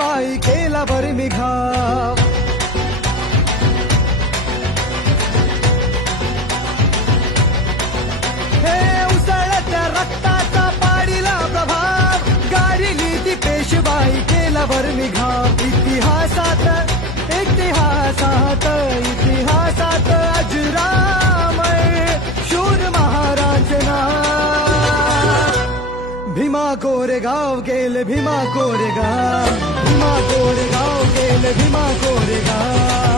पेशवाई केला बरं घाव. हे उसळत्या रक्ताचा पाडीला प्रभाव, गाडीली ती पेशवाई केला बरं घाव. इतिहासात इतिहासात इतिहासात अजरामर शूर महाराज नाव. भीमा कोरेगाव गेले भीमा कोरेगाव, भीमा कोरेगाव गेले भीमा कोरेगाव.